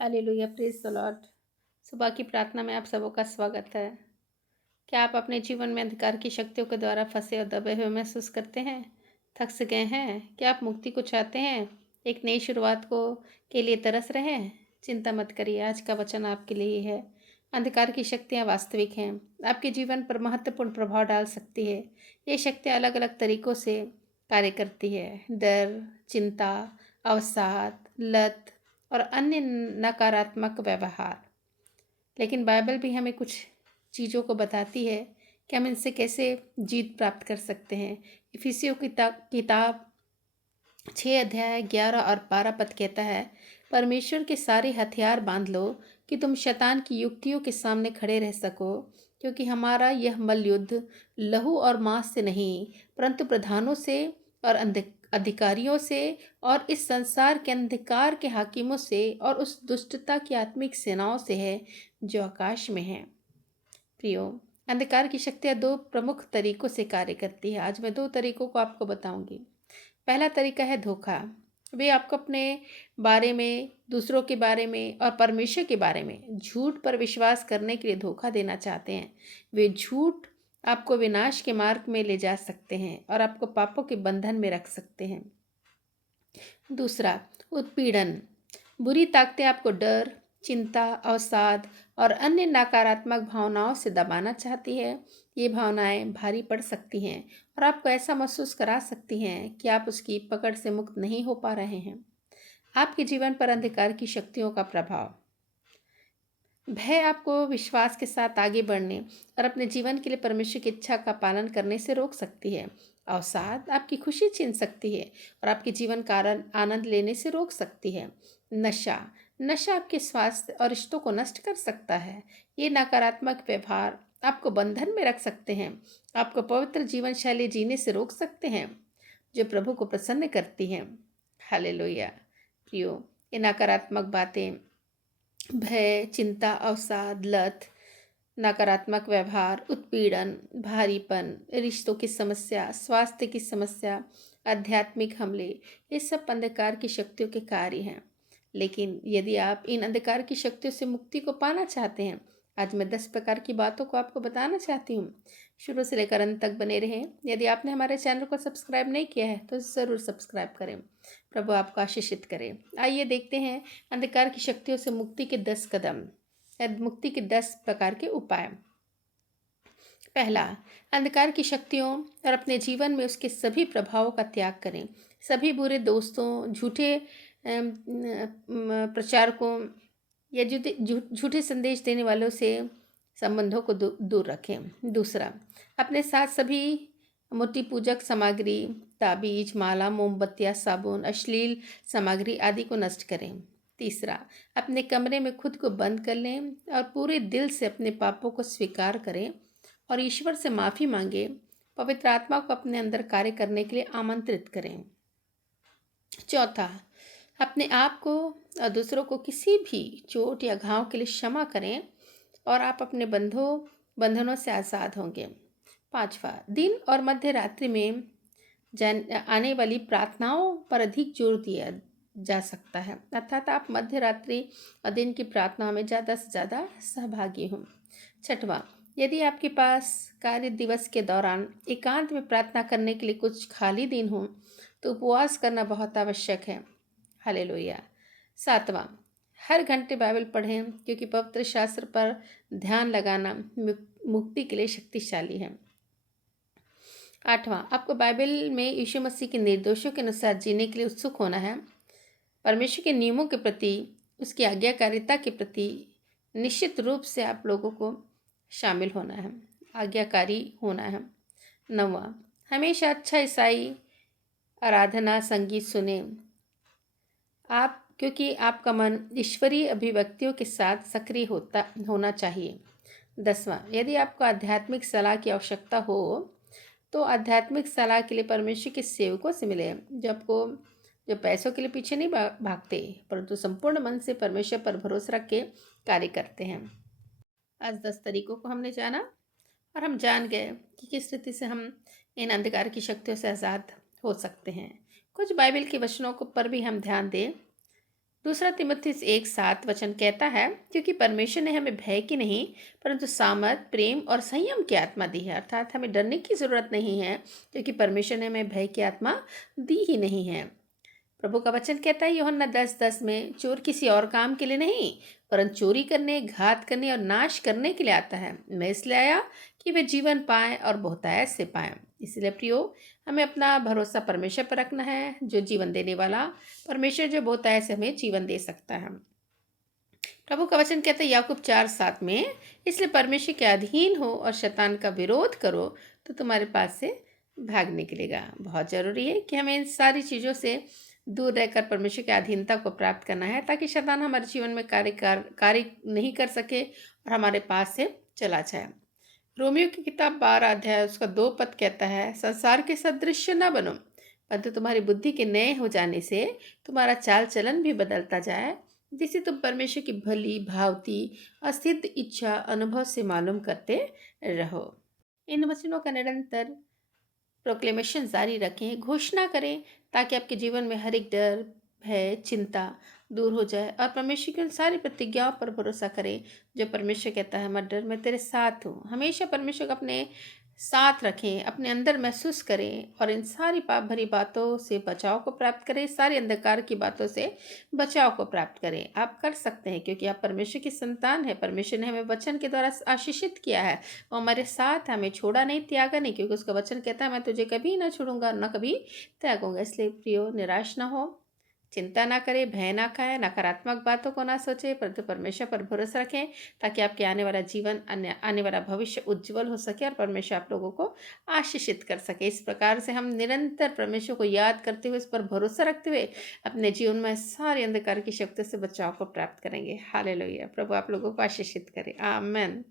Hallelujah, praise the Lord. सुबह की प्रार्थना में आप सबों का स्वागत है। क्या आप अपने जीवन में अंधकार की शक्तियों के द्वारा फंसे और दबे हुए महसूस करते हैं? थक से गए हैं? क्या आप मुक्ति को चाहते हैं? एक नई शुरुआत को के लिए तरस रहे हैं? चिंता मत करिए, आज का वचन आपके लिए ही है। अंधकार की शक्तियाँ वास्तविक हैं, आपके जीवन पर महत्वपूर्ण प्रभाव डाल सकती है। ये शक्तियाँ अलग अलग तरीकों से कार्य करती है। डर, चिंता, अवसाद, लत और अन्य नकारात्मक व्यवहार। लेकिन बाइबल भी हमें कुछ चीज़ों को बताती है कि हम इनसे कैसे जीत प्राप्त कर सकते हैं। इफिसियों की किताब 6 अध्याय 11 और 12 पद कहता है, परमेश्वर के सारे हथियार बांध लो कि तुम शैतान की युक्तियों के सामने खड़े रह सको, क्योंकि हमारा यह मल्लयुद्ध लहू और मांस से नहीं, परंतु प्रधानों से और अधिकारियों से और इस संसार के अंधकार के हाकिमों से और उस दुष्टता की आत्मिक सेनाओं से है जो आकाश में है। प्रियो, अंधकार की शक्तियाँ दो प्रमुख तरीकों से कार्य करती है। आज मैं दो तरीकों को आपको बताऊंगी। पहला तरीका है धोखा। वे आपको अपने बारे में, दूसरों के बारे में और परमेश्वर के बारे में झूठ पर विश्वास करने के लिए धोखा देना चाहते हैं। वे झूठ आपको विनाश के मार्ग में ले जा सकते हैं और आपको पापों के बंधन में रख सकते हैं। दूसरा, उत्पीड़न। बुरी ताकतें आपको डर, चिंता, अवसाद और अन्य नकारात्मक भावनाओं से दबाना चाहती है। ये भावनाएं भारी पड़ सकती हैं और आपको ऐसा महसूस करा सकती हैं कि आप उसकी पकड़ से मुक्त नहीं हो पा रहे हैं। आपके जीवन पर अंधकार की शक्तियों का प्रभाव। भय आपको विश्वास के साथ आगे बढ़ने और अपने जीवन के लिए परमेश्वर की इच्छा का पालन करने से रोक सकती है। अवसाद आपकी खुशी छीन सकती है और आपके जीवन का आनंद लेने से रोक सकती है। नशा नशा आपके स्वास्थ्य और रिश्तों को नष्ट कर सकता है। ये नकारात्मक व्यवहार आपको बंधन में रख सकते हैं, आपको पवित्र जीवन शैली जीने से रोक सकते हैं जो प्रभु को प्रसन्न करती हैं। हालेलुया। प्रियो, ये नकारात्मक बातें, भय, चिंता, अवसाद, लत, नकारात्मक व्यवहार, उत्पीड़न, भारीपन, रिश्तों की समस्या, स्वास्थ्य की समस्या, आध्यात्मिक हमले, ये सब अंधकार की शक्तियों के कार्य हैं। लेकिन यदि आप इन अंधकार की शक्तियों से मुक्ति को पाना चाहते हैं, आज मैं 10 प्रकार की बातों को आपको बताना चाहती हूँ। शुरू से लेकर अंत तक बने रहें। यदि आपने हमारे चैनल को सब्सक्राइब नहीं किया है तो ज़रूर सब्सक्राइब करें। प्रभु आपको आशीषित करें। आइए देखते हैं अंधकार की शक्तियों से मुक्ति के 10 कदम, मुक्ति के 10 प्रकार के उपाय। पहला, अंधकार की शक्तियों और अपने जीवन में उसके सभी प्रभावों का त्याग करें। सभी बुरे दोस्तों, झूठे प्रचारकों या झूठे संदेश देने वालों से संबंधों को दूर रखें। दूसरा, अपने साथ सभी मूर्ति पूजक सामग्री, ताबीज, माला, मोमबत्तियाँ, साबुन, अश्लील सामग्री आदि को नष्ट करें। तीसरा, अपने कमरे में खुद को बंद कर लें और पूरे दिल से अपने पापों को स्वीकार करें और ईश्वर से माफ़ी मांगे। पवित्र आत्मा को अपने अंदर कार्य करने के लिए आमंत्रित करें। चौथा, अपने आप को और दूसरों को किसी भी चोट या घाव के लिए क्षमा करें और आप अपने बंधनों से आज़ाद होंगे। पांचवा, दिन और मध्य रात्रि में आने वाली प्रार्थनाओं पर अधिक जोर दिया जा सकता है, अर्थात आप मध्य रात्रि और दिन की प्रार्थनाओं में ज़्यादा से ज़्यादा सहभागी हों। छठवां, यदि आपके पास कार्य दिवस के दौरान एकांत में प्रार्थना करने के लिए कुछ खाली दिन हो तो उपवास करना बहुत आवश्यक है। हालेलुया। सातवां, हर घंटे बाइबल पढ़ें, क्योंकि पवित्र शास्त्र पर ध्यान लगाना मुक्ति के लिए शक्तिशाली है। आठवां, आपको बाइबल में यीशु मसीह के निर्देशों के अनुसार जीने के लिए उत्सुक होना है। परमेश्वर के नियमों के प्रति, उसकी आज्ञाकारिता के प्रति निश्चित रूप से आप लोगों को शामिल होना है, आज्ञाकारी होना है। नौवां, हमेशा अच्छा ईसाई आराधना संगीत सुने आप, क्योंकि आपका मन ईश्वरीय अभिव्यक्तियों के साथ सक्रिय होना चाहिए। 10वां, यदि आपको आध्यात्मिक सलाह की आवश्यकता हो तो आध्यात्मिक सलाह के लिए परमेश्वर के सेवकों से मिले, जो पैसों के लिए पीछे नहीं भागते, परंतु संपूर्ण मन से परमेश्वर पर भरोसा रख के कार्य करते हैं। आज 10 तरीकों को हमने जाना और हम जान गए कि किस रीति से हम इन अंधकार की शक्तियों से आज़ाद हो सकते हैं। कुछ बाइबल के वचनों को पर भी हम ध्यान दें। दूसरा तिमुथियुस 1:7 कहता है, क्योंकि परमेश्वर ने हमें भय की नहीं परंतु सामर्थ, प्रेम और संयम की आत्मा दी है। अर्थात हमें डरने की जरूरत नहीं है, क्योंकि परमेश्वर ने हमें भय की आत्मा दी ही नहीं है। प्रभु का वचन कहता है यूहन्ना 10:10 में, चोर किसी और काम के लिए नहीं परंतु चोरी करने, घात करने और नाश करने के लिए आता है। मैं इसलिए आया कि वे जीवन पाएं और बहुतायत से पाएं। इसलिए प्रियो, हमें अपना भरोसा परमेश्वर पर रखना है, जो जीवन देने वाला परमेश्वर, जो बहुतायत से हमें जीवन दे सकता है। प्रभु का वचन कहता है याकूब 4:7 में, इसलिए परमेश्वर के अधीन हो और शैतान का विरोध करो तो तुम्हारे पास से भाग निकलेगा। बहुत जरूरी है कि हमें इन सारी चीज़ों से दूर रहकर परमेश्वर की अधीनता को प्राप्त करना है, ताकि शैतान हमारे जीवन में कार्य नहीं कर सके और हमारे पास से चला जाए। रोमियो की किताब 12 उसका 2 कहता है, संसार के सदृश्य न बनो परंतु तुम्हारी बुद्धि के नए हो जाने से तुम्हारा चाल चलन भी बदलता जाए, जिसे तुम परमेश्वर की भली भावती अस्थित इच्छा अनुभव से मालूम करते रहो। इन वचनों का निरंतर प्रोक्लेमेशन जारी रखें, घोषणा करें, ताकि आपके जीवन में हर एक डर, भय, चिंता दूर हो जाए और परमेश्वर की उन सारी प्रतिज्ञाओं पर भरोसा करें जो परमेश्वर कहता है, मत डर, मैं तेरे साथ हूँ। हमेशा परमेश्वर को अपने साथ रखें, अपने अंदर महसूस करें और इन सारी पाप भरी बातों से बचाव को प्राप्त करें, सारी अंधकार की बातों से बचाव को प्राप्त करें। आप कर सकते हैं, क्योंकि आप परमेश्वर की संतान है। परमेश्वर ने हमें वचन के द्वारा आशीषित किया है, वो हमारे साथ हमें छोड़ा नहीं, त्यागा नहीं, क्योंकि उसका वचन कहता है मैं तुझे कभी ना छोड़ूंगा न कभी त्यागूंगा। इसलिए प्रियो, निराश ना हो, चिंता ना करें, भय ना खाएं, नकारात्मक बातों को ना सोचें, परंतु परमेश्वर पर भरोसा रखें, ताकि आपके आने वाला जीवन, आने वाला भविष्य उज्जवल हो सके और परमेश्वर आप लोगों को आशीषित कर सके। इस प्रकार से हम निरंतर परमेश्वर को याद करते हुए, इस पर भरोसा रखते हुए अपने जीवन में सारी अंधकार की शक्ति से बचाव को प्राप्त करेंगे। हालेलुया। प्रभु आप लोगों को आशीषित करे। आमीन।